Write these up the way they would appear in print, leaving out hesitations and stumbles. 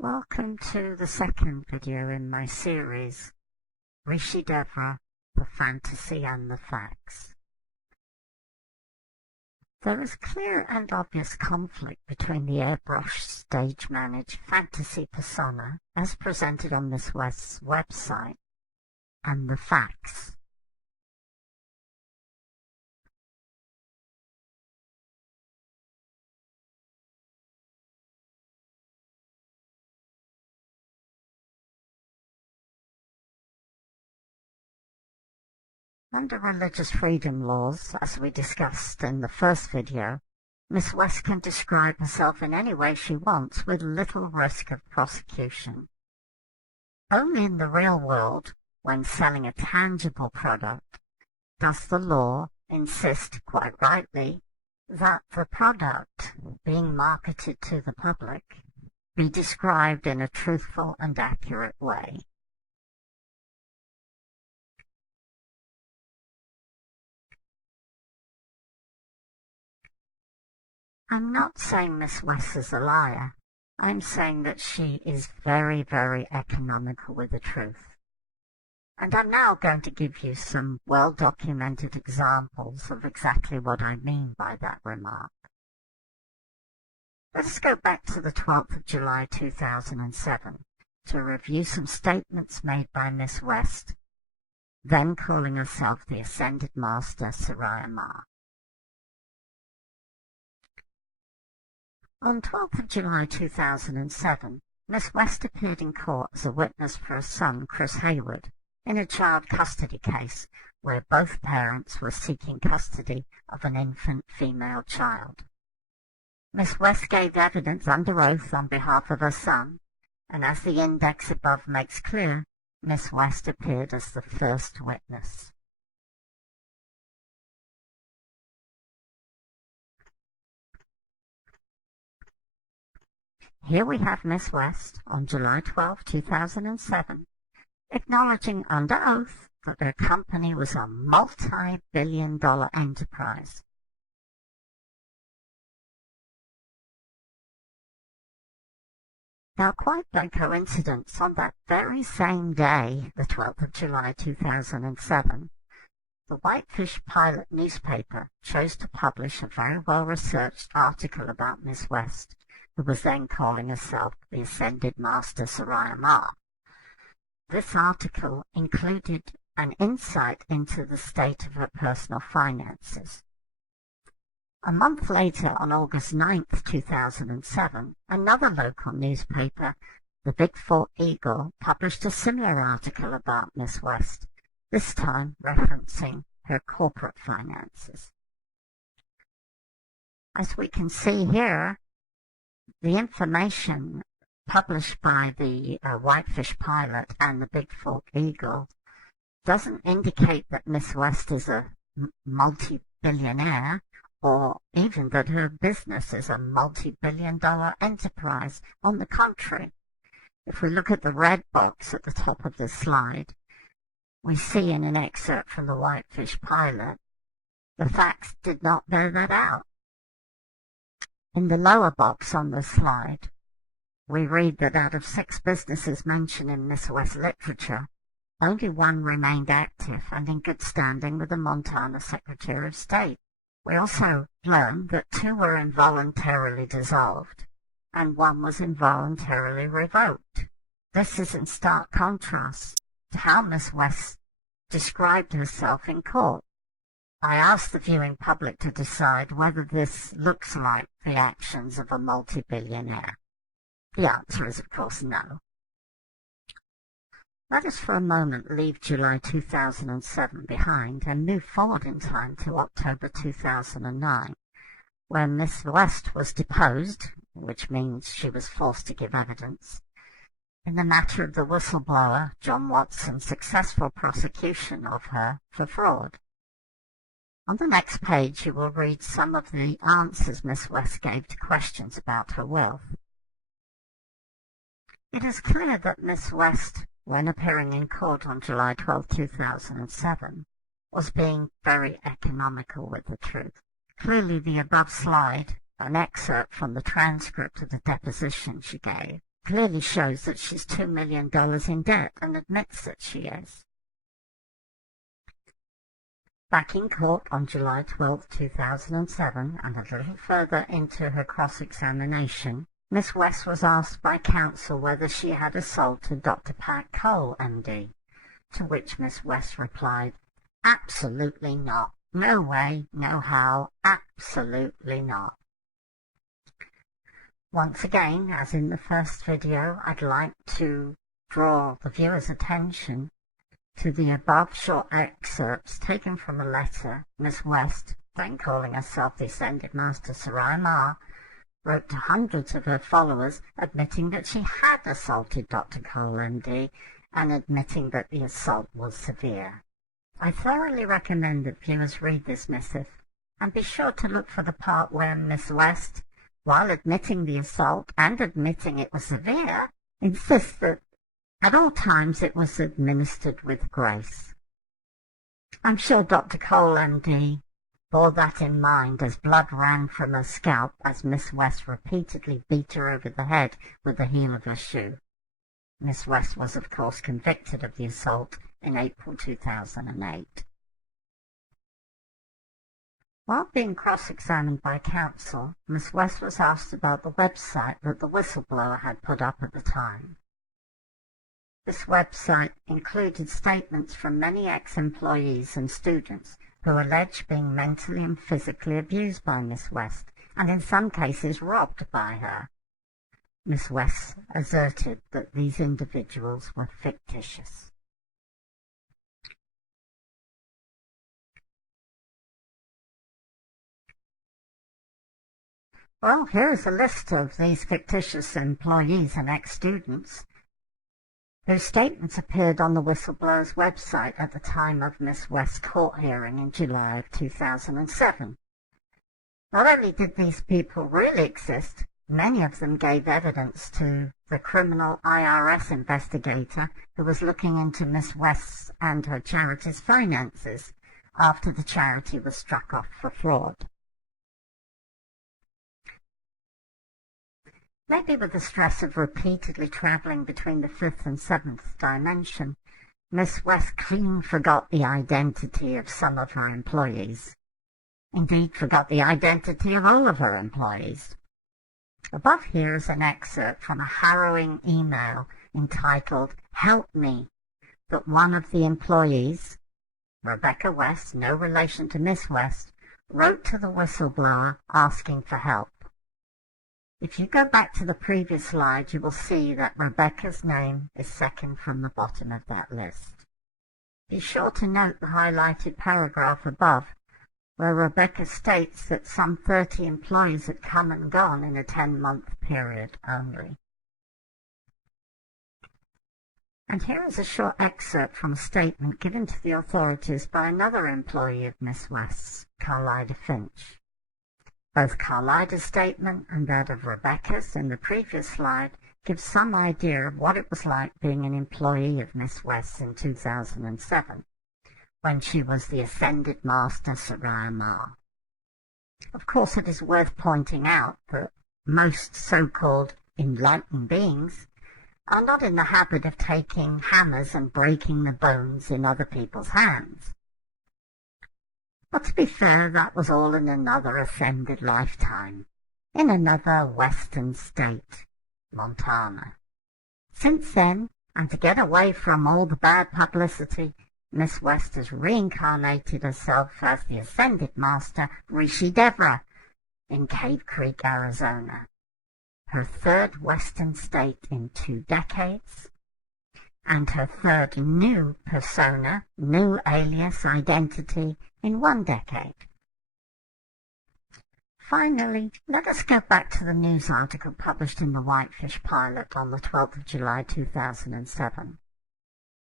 Welcome to the second video in my series, Rishi Devra, The Fantasy and the Facts. There is clear and obvious conflict between the airbrushed, stage-managed fantasy persona as presented on Miss West's website and the facts. Under religious freedom laws, as we discussed in the first video, Miss West can describe herself in any way she wants with little risk of prosecution. Only in the real world, when selling a tangible product, does the law insist, quite rightly, that the product being marketed to the public be described in a truthful and accurate way. I'm not saying Miss West is a liar. I'm saying that she is very, very economical with the truth. And I'm now going to give you some well-documented examples of exactly what I mean by that remark. Let us go back to the 12th of July 2007 to review some statements made by Miss West, then calling herself the Ascended Master Saraya Ma. On 12th of July 2007, Miss West appeared in court as a witness for her son, Chris Hayward, in a child custody case where both parents were seeking custody of an infant female child. Miss West gave evidence under oath on behalf of her son, and as the index above makes clear, Miss West appeared as the first witness. Here we have Miss West on July 12, 2007, acknowledging under oath that her company was a multi-billion-dollar enterprise. Now, quite by coincidence, on that very same day, the 12th of July 2007, the Whitefish Pilot newspaper chose to publish a very well-researched article about Miss West, who was then calling herself the Ascended Master Saraya Ma. This article included an insight into the state of her personal finances. A month later, on August 9th, 2007, another local newspaper, the Big Four Eagle, published a similar article about Miss West, this time referencing her corporate finances. As we can see here, the information published by the Whitefish Pilot and the Big Fork Eagle doesn't indicate that Miss West is a multi-billionaire or even that her business is a multi-billion-dollar enterprise. On the contrary, if we look at the red box at the top of this slide, we see in an excerpt from the Whitefish Pilot, the facts did not bear that out. In the lower box on the slide, we read that out of 6 businesses mentioned in Miss West literature, only 1 remained active and in good standing with the Montana Secretary of State. We also learn that 2 were involuntarily dissolved and 1 was involuntarily revoked. This is in stark contrast to how Miss West described herself in court. I asked the viewing public to decide whether this looks like the actions of a multi-billionaire. The answer is, of course, no. Let us for a moment leave July 2007 behind and move forward in time to October 2009, where Miss West was deposed, which means she was forced to give evidence, in the matter of the whistleblower John Watson's successful prosecution of her for fraud. On the next page you will read some of the answers Miss West gave to questions about her wealth. It is clear that Miss West, when appearing in court on July 12, 2007, was being very economical with the truth. Clearly the above slide, an excerpt from the transcript of the deposition she gave, clearly shows that she's $2 million in debt and admits that she is. Back in court on July 12, 2007, and a little further into her cross-examination, Miss West was asked by counsel whether she had assaulted Dr. Pat Cole, MD, to which Miss West replied, "Absolutely not. No way, no how, absolutely not." Once again, as in the first video, I'd like to draw the viewer's attention to the above short excerpts taken from a letter Miss West, then calling herself the Ascended Master Sarai Ma, wrote to hundreds of her followers admitting that she had assaulted Dr. Cole, MD, and admitting that the assault was severe. I thoroughly recommend that viewers read this missive, and be sure to look for the part where Miss West, while admitting the assault and admitting it was severe, insists that at all times it was administered with grace. I'm sure Dr. Cole, MD, bore that in mind as blood ran from her scalp as Miss West repeatedly beat her over the head with the heel of her shoe. Miss West was, of course, convicted of the assault in April 2008. While being cross-examined by counsel, Miss West was asked about the website that the whistleblower had put up at the time. This website included statements from many ex-employees and students who alleged being mentally and physically abused by Miss West, and in some cases robbed by her. Miss West asserted that these individuals were fictitious. Well, here is a list of these fictitious employees and ex-students whose statements appeared on the whistleblower's website at the time of Miss West's court hearing in July of 2007. Not only did these people really exist, many of them gave evidence to the criminal IRS investigator who was looking into Miss West's and her charity's finances after the charity was struck off for fraud. Maybe with the stress of repeatedly travelling between the fifth and seventh dimension, Miss West clean forgot the identity of some of her employees. Indeed, forgot the identity of all of her employees. Above here is an excerpt from a harrowing email entitled "Help Me," that one of the employees, Rebecca West, no relation to Miss West, wrote to the whistleblower asking for help. If you go back to the previous slide, you will see that Rebecca's name is second from the bottom of that list. Be sure to note the highlighted paragraph above, where Rebecca states that some 30 employees had come and gone in a 10-month period only. And here is a short excerpt from a statement given to the authorities by another employee of Miss West's, Carlida Finch. Both Carlida's statement and that of Rebecca's in the previous slide give some idea of what it was like being an employee of Miss West's in 2007, when she was the Ascended Master Sarai Ma. Of course, it is worth pointing out that most so-called enlightened beings are not in the habit of taking hammers and breaking the bones in other people's hands. But to be fair, that was all in another ascended lifetime, in another western state, Montana. Since then, and to get away from all the bad publicity, Miss West has reincarnated herself as the Ascended Master Rishi Devra in Cave Creek, Arizona, her third western state in 2 decades, and her third new persona, new alias identity in 1 decade. Finally, let us go back to the news article published in the Whitefish Pilot on the 12th of July 2007.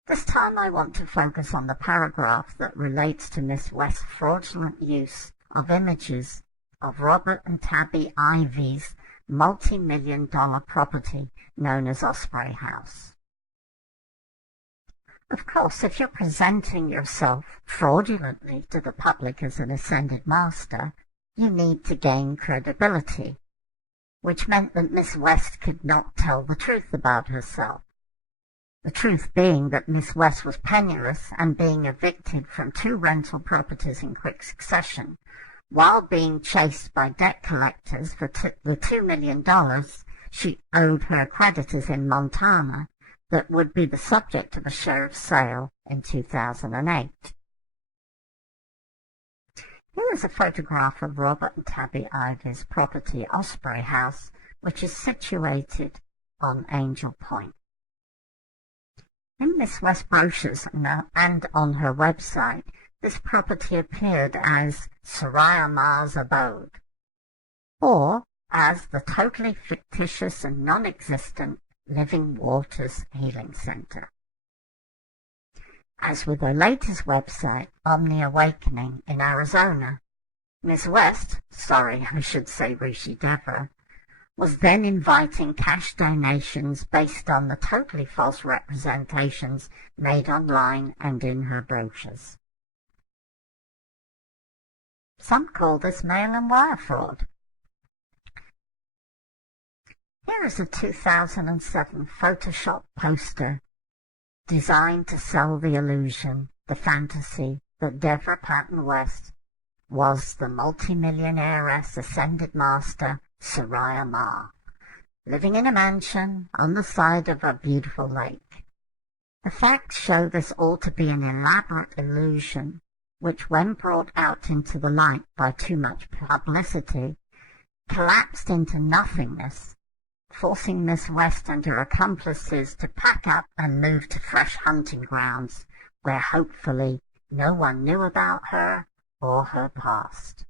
This time I want to focus on the paragraph that relates to Miss West's fraudulent use of images of Robert and Tabby Ivy's multi-million-dollar property known as Osprey House. Of course, if you're presenting yourself fraudulently to the public as an Ascended Master, you need to gain credibility. which meant that Miss West could not tell the truth about herself. The truth being that Miss West was penniless and being evicted from 2 rental properties in quick succession, while being chased by debt collectors for the $2 million she owed her creditors in Montana that would be the subject of a sheriff's sale in 2008. Here is a photograph of Robert and Tabby Ivy's property, Osprey House, which is situated on Angel Point. In Miss West's brochures and on her website, this property appeared as Soraya Ma's abode, or as the totally fictitious and non-existent Living Waters Healing Center. As with her latest website, Omni Awakening in Arizona, Miss West, I should say Rishi Devra, was then inviting cash donations based on the totally false representations made online and in her brochures. Some call this mail and wire fraud. Here is a 2007 Photoshop poster designed to sell the illusion, the fantasy, that Devra Patton West was the multimillionairess ascended master Soraya Ma, living in a mansion on the side of a beautiful lake. The facts show this all to be an elaborate illusion, which when brought out into the light by too much publicity, collapsed into nothingness, forcing Miss West and her accomplices to pack up and move to fresh hunting grounds, where hopefully no one knew about her or her past.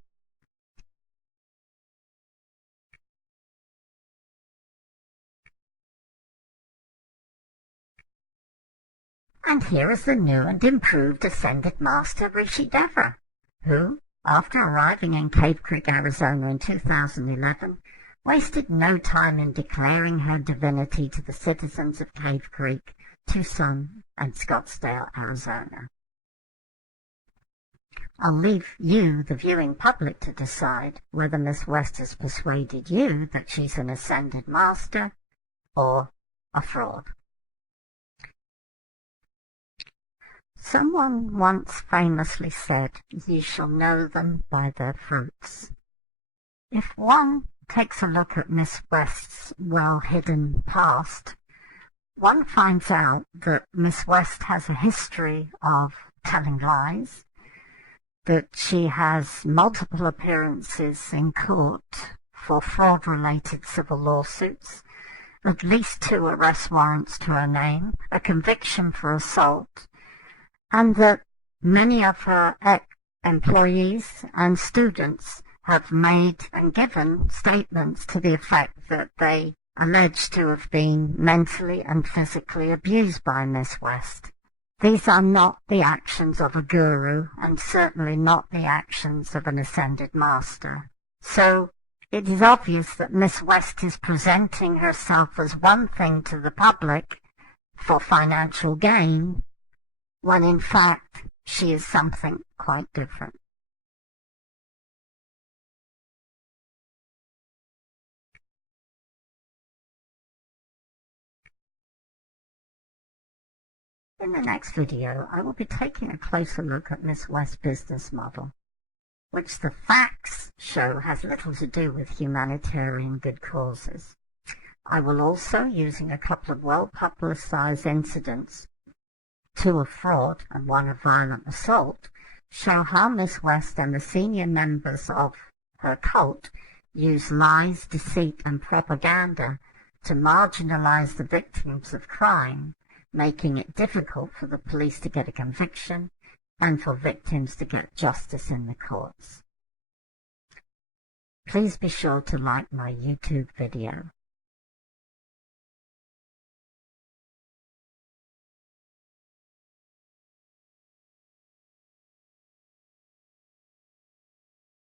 And here is the new and improved Ascended Master Rishi Devra, who, after arriving in Cave Creek, Arizona in 2011, wasted no time in declaring her divinity to the citizens of Cave Creek, Tucson, and Scottsdale, Arizona. I'll leave you, the viewing public, to decide whether Miss West has persuaded you that she's an Ascended Master or a fraud. Someone once famously said, "You shall know them by their fruits." If one takes a look at Miss West's well-hidden past, one finds out that Miss West has a history of telling lies, that she has multiple appearances in court for fraud-related civil lawsuits, at least 2 arrest warrants to her name, a conviction for assault, and that many of her employees and students have made and given statements to the effect that they allege to have been mentally and physically abused by Miss West. These are not the actions of a guru, and certainly not the actions of an Ascended Master. So it is obvious that Miss West is presenting herself as one thing to the public for financial gain, when in fact she is something quite different. In the next video, I will be taking a closer look at Miss West's business model, which the facts show has little to do with humanitarian good causes. I will also, using a couple of well-publicized incidents, 2 of fraud and 1 of violent assault, show how Miss West and the senior members of her cult use lies, deceit, and propaganda to marginalize the victims of crime, making it difficult for the police to get a conviction and for victims to get justice in the courts. Please be sure to like my YouTube video.